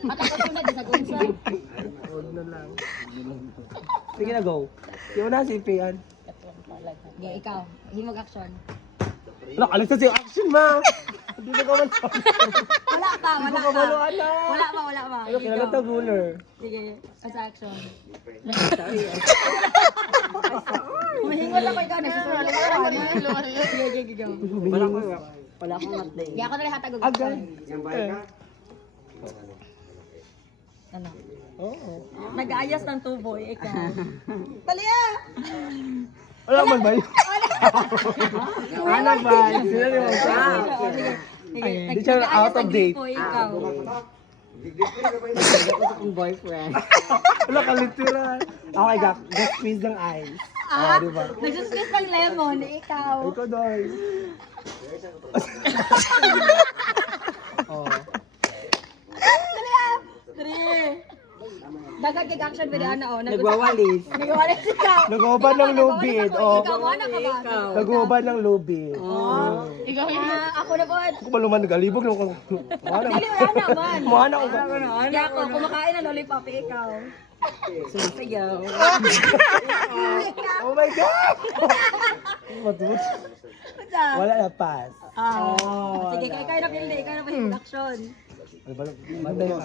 Matakot ko na, di sa gunsa. Huwag na lang. Sige na, go. Yung una, si Pian. Okay, ikaw. Himog action. Wala, alis na si action, ma! Hindi na ka Wala pa, wala pa. maluan na. Wala pa, wala pa. Ano, kilala to, ruler. Sige, as action. Humihingal ako ikaw, nagsusulat ako. Sige, sige, go. Wala akong matday. Hindi ako na hatag Agad. Ano? Oo. Nag-aayos ng tubo, ikaw. Talia! Wala man ba yun? Ano ba? Sino yung Sige. Hindi siya out of date. Ikaw. Ang boyfriend. Wala ka literal. Okay, just squeeze ng eyes. Ah, diba? nagsusqueeze ng lemon, ikaw. Ikaw, Doy. Oh. Three. Dagat kay action video ano oh. Nagwawalis. Nagwawalis ikaw. Nag-uubad ng lubid. Oh. Ikaw ano ka ba? Nag-uubad ng lubid. Ikaw ako na po. Ako pa luman nag-alibog. Dili wala naman. Mahana ko. Hindi ako kumakain ng lollipop ikaw. Sumasayaw. Oh my God! Matut. Wala na pass. Sige, ikaw na pildi, ikaw na pa action. Ano ba?